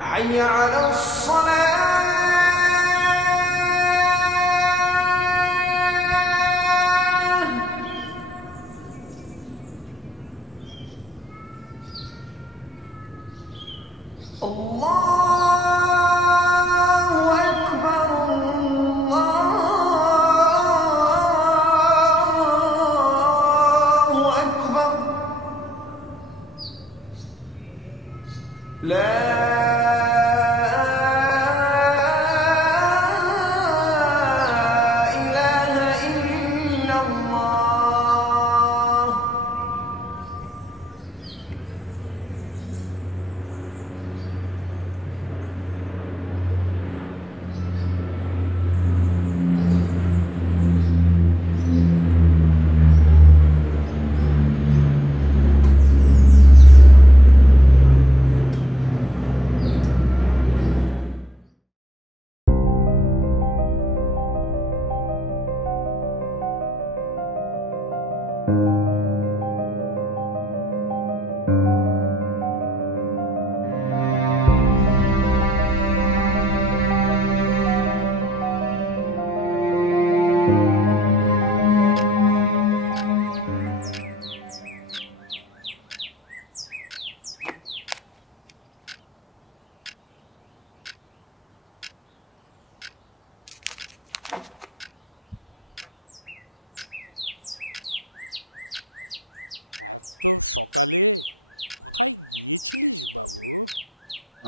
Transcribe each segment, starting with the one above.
حي على الصلاة.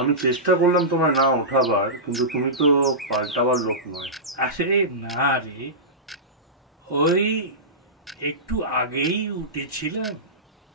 আমি চেষ্টা করলাম তোমায় না ওঠাবার, কিন্তু তুমি তো পাল্টাবার লোক নয়। আসলে না রে, ওই একটু আগেই উঠেছিলাম,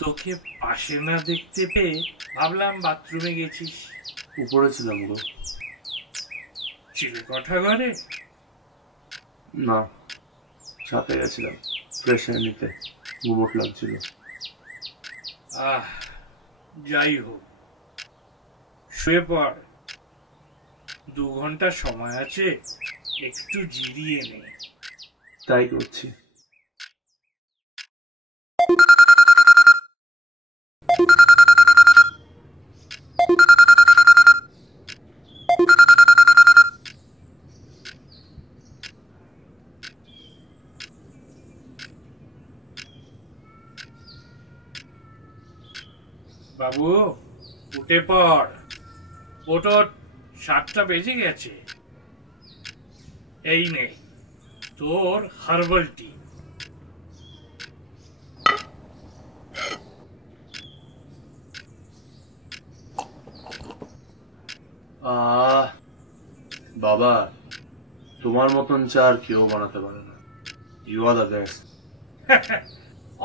তোকে পাশে না দেখতে পেয়ে ভাবলাম বাথরুমে গেছিস। উপরে ছিলাম গো। চিলেকোঠা ঘরে? না, ছাদে গেছিলাম ফ্রেশ এয়ার নিতে, গুমোট লাগছিল। যাই হোক, শুয়ে পড়, 2 ঘন্টা সময় আছে, একটু জিরিয়ে নে। তাই করছি। বাবু, উঠে পড়, ওঠো, 7টা বেজে গেছে। এই নে তোর হার্বাল টি। বাবা, তোমার মতন চা আর কেউ বানাতে পারে না। You are the best.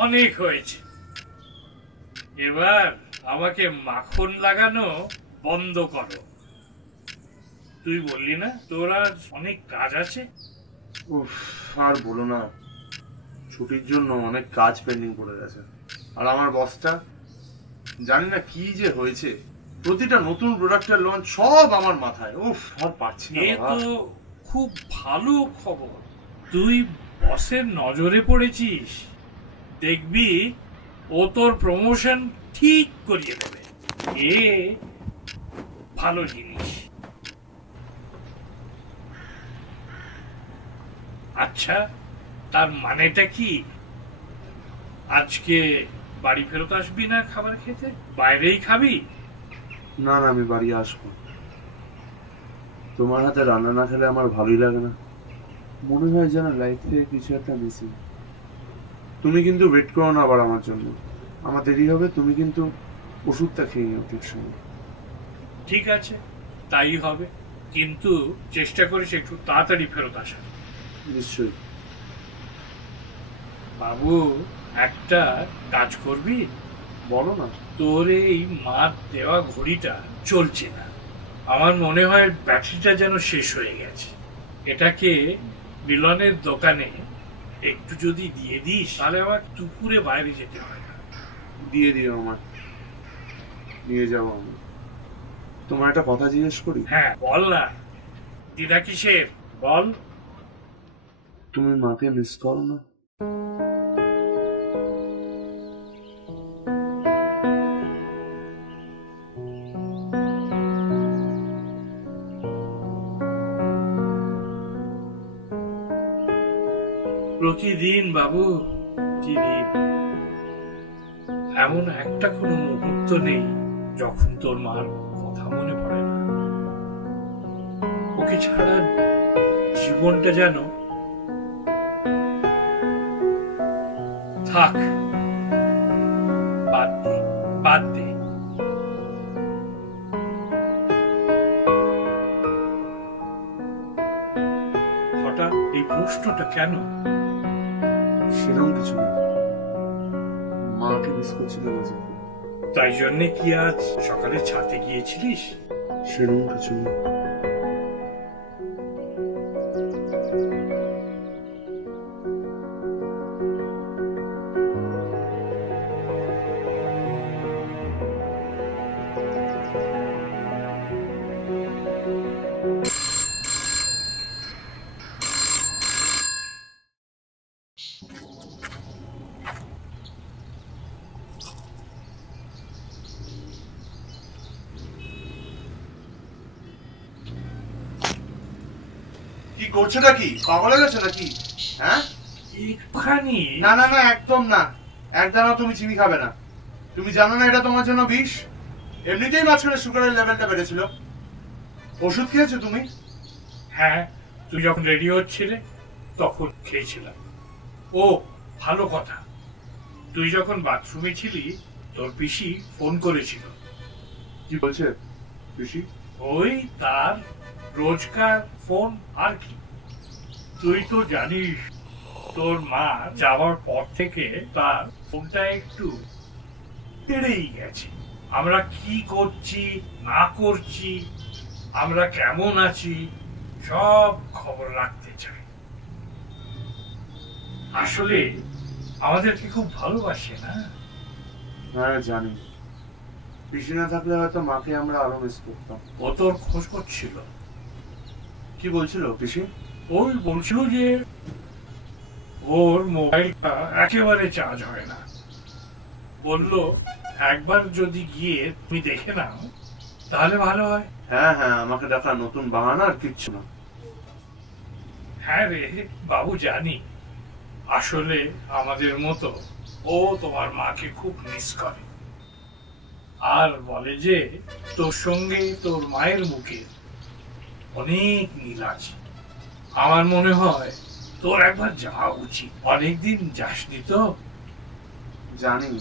অনেক হয়েছে, এবার আমাকে মাখন লাগানো বন্ধ করো। তুই বললি না তোর আজ অনেক কাজ আছে? উফ, আর বলো না, ছুটির জন্য অনেক কাজ পেন্ডিং পড়ে গেছে। আর আমার বসটা জানি না কি যে হয়েছে, প্রতিটা নতুন প্রোডাক্টের লঞ্চ সব আমার মাথায়। উফ, আর পারছি না। এ তো খুব ভালো খবর, তুই বসের নজরে পড়েছিস। দেখবি ও তোর প্রমোশন ঠিক করিয়ে দেবে। এ ভালো জিনিস। আচ্ছা, তার মানেটা কি? আজকে বাড়ি ফেরত আসবি না খাবার খেতে? বাইরেই খাবি? না না, আমি বাড়ি আসবো। তোমার হাতে রান্না না খেলে আমার ভালোই লাগে না। মনে হয় যেন লাইফ থেকে কিছু একটা মিসিং। তুমি কিন্তু ওয়েট করো না আবার আমার জন্য। আমার দেরি হবে, তুমি কিন্তু ওষুধটা খেয়ে নিও ঠিক সময়। ঠিক আছে, তাই হবে, কিন্তু চেষ্টা করিস একটু তাড়াতাড়ি ফেরত আসার। নিশ্চয়ই। বাবু, একটা কাজ করবি? বলো না। তোর এই মার দেওয়া ঘড়িটা চলছে না, আমার মনে হয় ব্যাটারিটা যেন শেষ হয়ে গেছে। এটাকে মিলনের দোকানে একটু যদি দিয়ে দিস, তাহলে আমার দুপুরে বাইরে যেতে হয় না। দিয়ে দিও আমার, নিয়ে যাবো আমি। তোমার একটা কথা জিজ্ঞেস করি? হ্যাঁ বল না, দিদা কিসের বল। তুমি মাকে মিস করো না? প্রতিদিন বাবু, প্রতিদিন। এমন একটা কোনো মুহূর্ত নেই যখন তোর মার কথা মনে পড়ে না। ওকে ছাড়া জীবনটা যেন থাক, বাদ দে, বাদ দে। হঠাৎ এই প্রশ্নটা কেন? সেরকম কিছু না, মাকে মিস করছিল বুঝি। তাই জন্যে কি আজ সকালে ছাদে গিয়েছিলিস? সেরকম কিছু না। কি করছেটা কি? পাগল হয়ে গেছে নাকি? হ্যাঁ, একটুখানি। না না না, একদম না। একদানা তুমি চিনি খাবে না। তুমি জানো না এটা তোমার জন্য বিষ? এমনিতেই মাঝখানে সুগারের লেভেলটা বেড়েছিল। ওষুধ খেয়েছো তুমি? হ্যাঁ, তুই যখন রেডি হচ্ছিলে তখন খেয়েছিলাম। ও ভালো কথা, তুই যখন বাথরুমে ছিলি তোর পিসি ফোন করেছিল। কি বলছে পিসি? ওই তার রোজকার ফোন আর কি। তুই তো জানিস তোর মা যাওয়ার পর থেকে তার ফোনটা একটু বেড়েই গেছে। আমরা কি করছি না করছি, আমরা কেমন আছি, সব খবর রাখতে চাই। আসলে আমাদেরকে খুব ভালোবাসে না? হ্যাঁ জানি। পিসি না থাকলে হয়তো মাকে আমরা আরো মিস করতাম। ও তোর খোঁজ করছিল। কি বলছিল পিসি? ওই বলছিল যে ওর মোবাইলটা একেবারে চার্জ হয় না। বলল একবার যদি গিয়ে তুমি দেখে নাও তাহলে ভালো হয়। হ্যাঁ হ্যাঁ, আমাকে দেখা নতুন বাহানা আর কিচ্ছু না। হ্যাঁ রে বাবু, জানি আসলে আমাদের মতো ও তোমার মাকে খুব মিস করে, আর বলে যে তোর সঙ্গে তোর মায়ের মুখে অনেক মিল আছে। আমার মনে হয় তোর একবার যাওয়া উচিত, অনেকদিন যাসনি তো। জানি,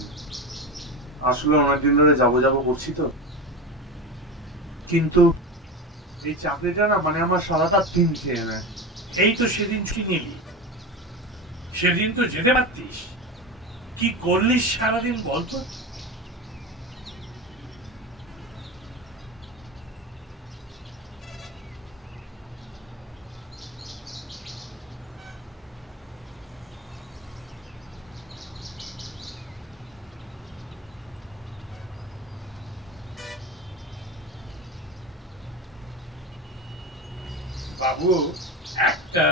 আসলে অনেকদিন ধরে যাবো যাবো করছি তো, কিন্তু এই চাকরিটা না মানে আমার সারাটা দিন খেয়ে নেয়। এই তো সেদিন ছুটি নিলি, সেদিন তো যেতে পারতিস। কি করলিস সারাদিন বলতো? বাবু, একটা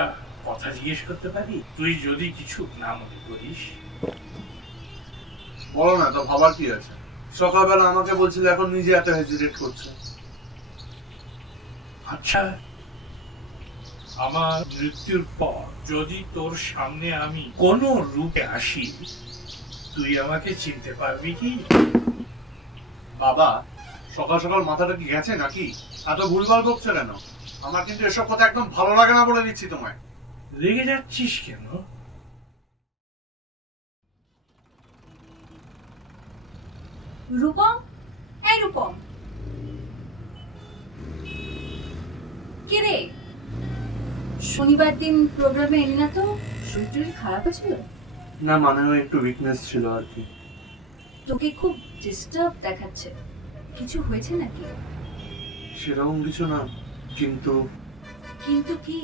কথা জিজ্ঞেস করতে পারি? তুই যদি কিছু না মনে করিস। বলো না, তো ভাবার কি আছে? সকালবেলা আমাকে বলছিল, এখন নিজে এত হেজিটেট করছে। আচ্ছা, আমার মৃত্যুর পর যদি তোর সামনে আমি কোন রূপে আসি, তুই আমাকে চিনতে পারবি কি? বাবা, সকাল সকাল মাথাটা কি গেছে নাকি? এত ভুলভাল বকছো কেন? আমার কিন্তু এসব কথা একদম ভালো লাগে না, বলে দিচ্ছি তোমায়। রেগে যাচ্ছিস কেন? রূপম, এই রূপম, কে রে? শনিবার দিন প্রোগ্রামে এলি না তো? শরীর খারাপ হয়েছিল? না মানে ওই একটু উইকনেস ছিল আর কি। তোকে খুব ডিস্টার্ব দেখাচ্ছে, কিছু হয়েছে নাকি? সেরকম কিছু না, কিন্তু কিন্তু কি?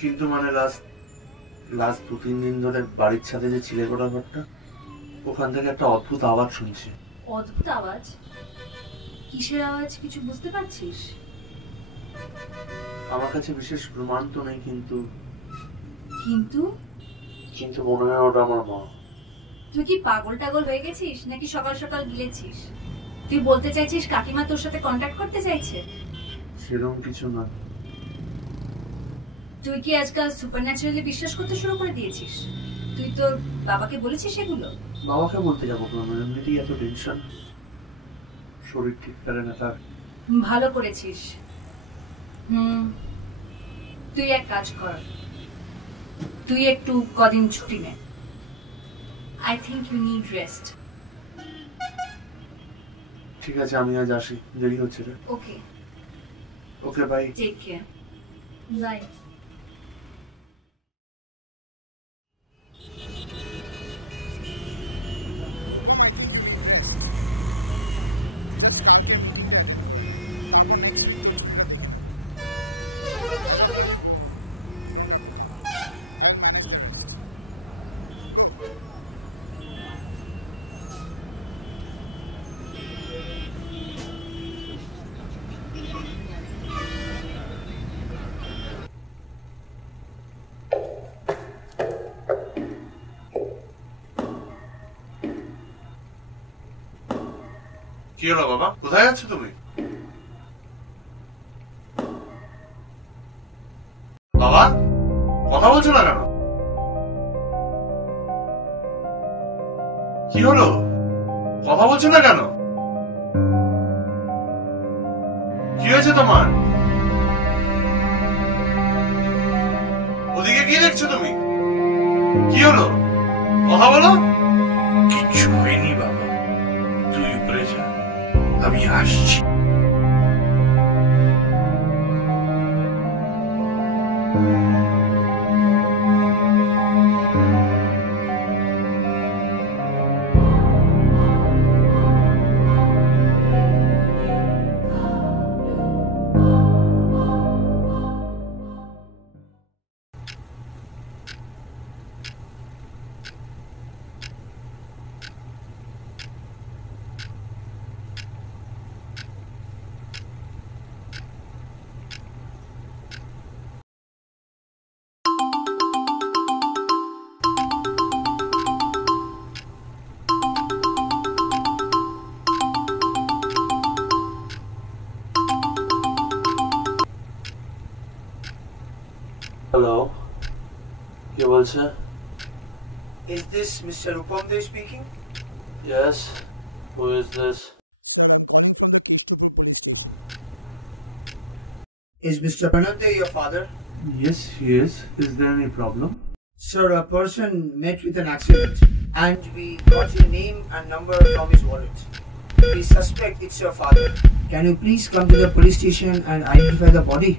কিন্তু মানে লাস্ট 2-3 দিন ধরে বাড়ির ছাদে যে চিলেকোঠা ঘরটা, ওখান থেকে একটা অদ্ভুত আওয়াজ শুনছি। অদ্ভুত আওয়াজ? কিসের আওয়াজ কিছু বুঝতে পারছিস? আমার কাছে বিশেষ প্রমাণ তো নেই, কিন্তু কিন্তু কিন্তু মনে হয় ওটা আমার মা। তুই কি পাগল টাগল হয়ে গেছিস নাকি সকাল সকাল গিলেছিস? তুই বলতে চাইছিস কাকিমা তোর সাথে কন্ট্যাক্ট করতে চাইছে? সেরকম কিছু না। তুই কি আজকাল সুপারন্যাচারালি বিশ্বাস করতে শুরু করে দিয়েছিস? তুই তোর বাবাকে বলেছিস এগুলো? বাবাকে বলতে যাবো কেন? এমনিতেই এত টেনশন, শরীর ঠিক থাকে না তার। ভালো করেছিস। তুই এক কাজ কর, তুই একটু কদিন ছুটি নে। I think you need rest. ঠিক আছে, আমি আজ আসি, দেরি হচ্ছে রে। Okay okay, bye. Take care. Bye. কি হলো বাবা, কোথায় যাচ্ছ তুমি? বাবা, কথা বলছো না কেন? কি হলো, কথা বলছো না কেন? কি হয়েছে তোমার? ওদিকে কি দেখছো তুমি? কি হলো, কথা বলো। কিচ্ছু হয়নি বাবা, তুই উপরে যা, আমি আসছি। হ্যালো, কে বলছে? Is this Mr. Rupamdev speaking? Yes, who is this? Is Mr. Pranade your father? Yes, he is. Is there any problem? Sir, a person met with an accident and we got your name and number from his wallet. We suspect it's your father. Can you please come to the police station and identify the body?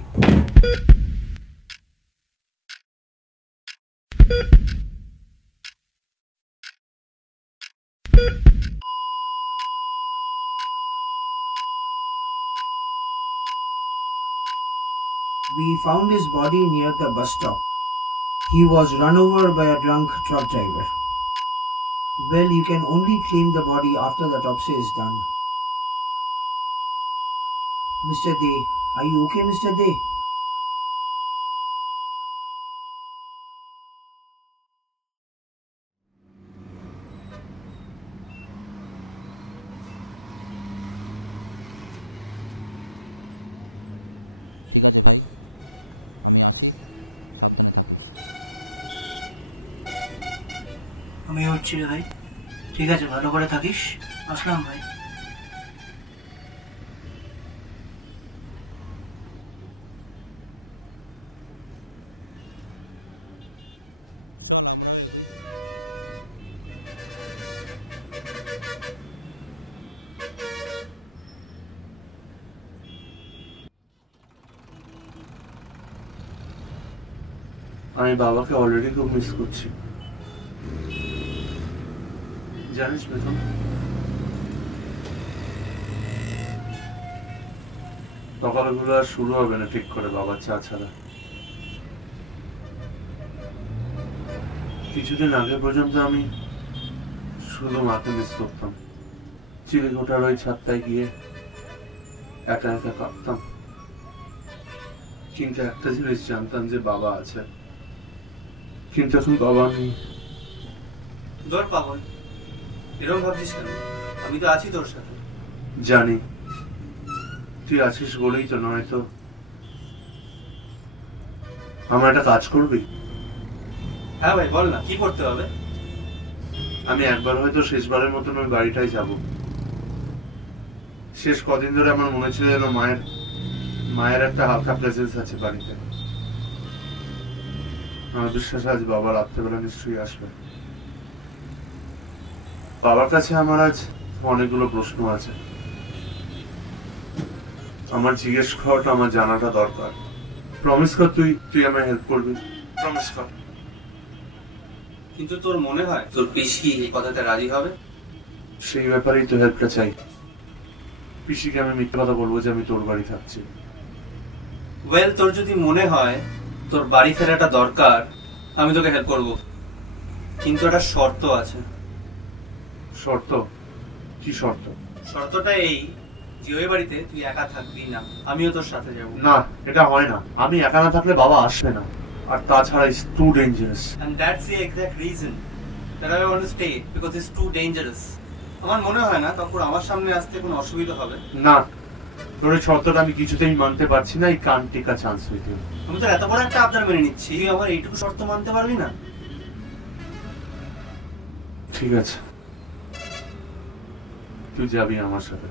We found his body near the bus stop. He was run over by a drunk truck driver. Well, you can only claim the body after the autopsy is done. Mr. De, are you okay, Mr. De? আমি হচ্ছি রে ভাই। ঠিক আছে, ভালো করে থাকিস। আসলাম ভাই। আমি বাবাকে অলরেডি খুব মিস করছি, জানিস বেতন? সকালগুলো আর শুরু হবে না ঠিক করে বাবার চা ছাড়া। কিছুদিন আগে পর্যন্ত আমি শুধু মাকে মিস করতাম। চিলেকোঠার ওই ছাদটায় গিয়ে একা একা কাঁদতাম, কিন্তু একটা জিনিস জানতাম যে বাবা আছে। কিন্তু এখন বাবা নেই। ধর পাগল, এরকম ভাবছিস কেন? আমি তো আছি তোর সাথে। জানি তুই আছিস বলেই তো, নয় তো আমার একটা কাজ করবি? হ্যাঁ ভাই বল না, কি করতে হবে? আমি একবার হয়তো শেষবারের মতন ওই বাড়িটাই যাব। শেষ কদিন ধরে আমার মনে ছিল যেন মায়ের একটা হালকা প্রেজেন্স আছে বাড়িতে। আমার বিশ্বাস আজ বাবা রাত্রেবেলা নিশ্চয়ই আসবে। বাবার কাছে আমার আজ অনেকগুলো প্রশ্ন আছে। আমার জিজ্ঞেস করাটা, আমার জানাটা দরকার। প্রমিস কর তুই আমায় হেল্প করবি, প্রমিস কর। কিন্তু তোর মনে হয় তোর পিসি এই কথাতে রাজি হবে? সেই ব্যাপারেই তো হেল্পটা চাই। পিসিকে আমি মিথ্যে কথা বলবো যে আমি তোর বাড়ি থাকছি? ওয়েল, তোর যদি মনে হয় তোর বাড়ি ফেরাটা দরকার, আমি তোকে হেল্প করব, কিন্তু একটা শর্ত আছে। শর্ত? কি শর্ত? শর্তটা এই যে ওই বাড়িতে তুই একা থাকবি না, আমিও তোর সাথে যাব। না, এটা হয় না। আমি একা না থাকলে বাবা আসবে না। আর তাছাড়া it's too dangerous. And that's the exact reason that I want to stay, because it's too dangerous. আমার মনে হয় না কাকুর আমার সামনে আসতে কোনো অসুবিধা হবে। না, তোর এই শর্তটা আমি কিছুতেই মানতে পারছি না। এই কান টিকা চান্স হইতে। আমি তোর এত বড় একটা আবদার মেনে নিচ্ছি, তুই আমার এইটুকু শর্ত মানতে পারবি না? ঠিক আছে, তুই যাবি আমার সাথে।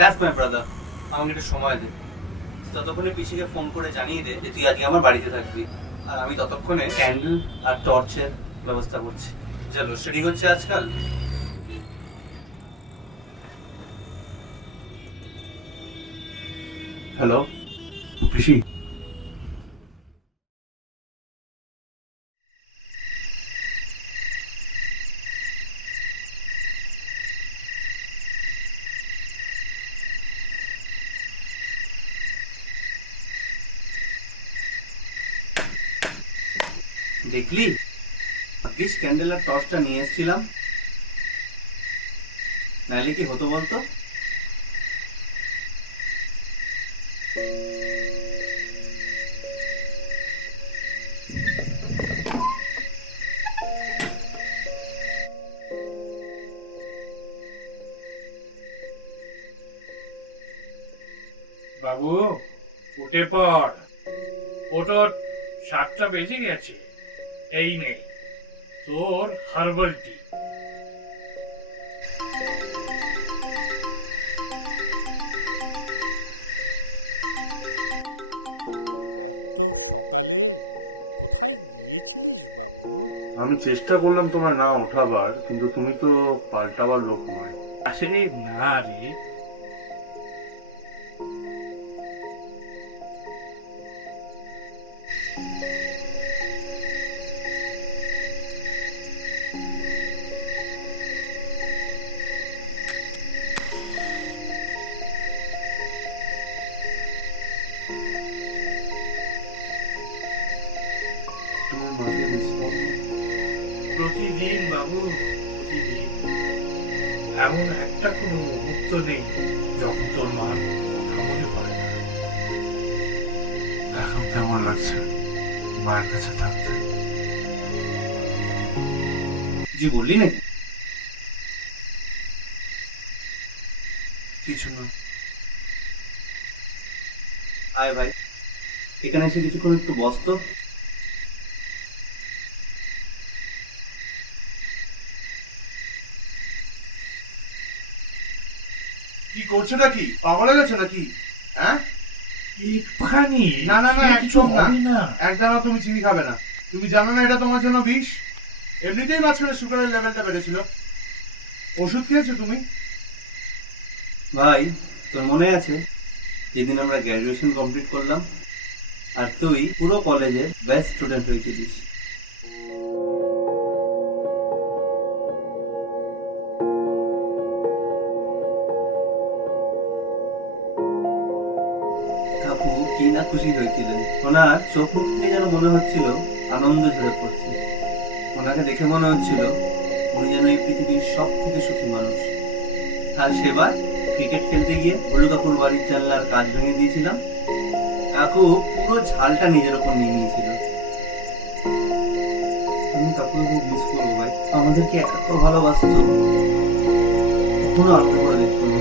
That's my brother. আমাকে একটু সময় দে। ততক্ষণে পিসিকে ফোন করে জানিয়ে দে যে তুই আজকে আমার বাড়িতে থাকবি, আর আমি ততক্ষণে ক্যান্ডেল আর টর্চের ব্যবস্থা করছি। যা লোডশেডিং হচ্ছে আজকাল। হ্যালো পিসি, দেখলি ভাগ্যিস ক্যান্ডেল আর টর্চটা নিয়ে এসেছিলাম, নাইলে কি হতো বলতো? বাবু উঠে পড়, ওটো 7টা বেজে গেছে। এই নে তোর হার্বাল টি। আমি চেষ্টা করলাম তোমার না ওঠাবার, কিন্তু তুমি তো পাল্টাবার লোক নয়। আসলে না রে, তোমার মাকে মিস করো। প্রতিদিন বাবু, প্রতিদিন। এমন একটা কোনো মুহূর্ত নেই যখন তোর মার কথা মনে পড়ে না। এখন কেমন লাগছে মায়ের কাছে থাকতে? কিছু বললি নাকি? কিছু না। আয় ভাই, এখানে এসে কিছুক্ষণ একটু বস তো। কি করছোটা কি? পাগল হয়ে গেছো নাকি? হ্যাঁ, একটুখানি না না না, কিছু একদম হবে না। না। একদমও তুমি চিনি খাবে না। তুমি জানো না এটা তোমার জন্য বিষ? এমনিতেই মাঝখানে সুগারের লেভেলটা বেড়েছিল। ওষুধ খেয়েছো তুমি? ভাই, তোর মনে আছে যেদিন আমরা গ্র্যাজুয়েশন কমপ্লিট করলাম আর তুই পুরো কলেজের বেস্ট স্টুডেন্ট হয়েছিলিস? কাকু কি না খুশি হয়েছিলেন। ওনার চোখ মুখ থেকে যেন মনে হচ্ছিল আনন্দ ঝরে পড়ছে। ওনাকে দেখে মনে হচ্ছিল উনি যেন এই পৃথিবীর সব থেকে সুখী মানুষ। আর সেবার ক্রিকেট খেলতে গিয়ে ভলু কাকুর বাড়ির জানলার কাজ ভেঙে দিয়েছিলাম। কাকু পুরো ঝালটা নিজের ওপর নিয়ে নিয়েছিল। আমি কাকুকে খুব মিস করবো ভাই। আমাদেরকে এত ভালোবাসতো, কখনো আলাদা করে দেখতো না।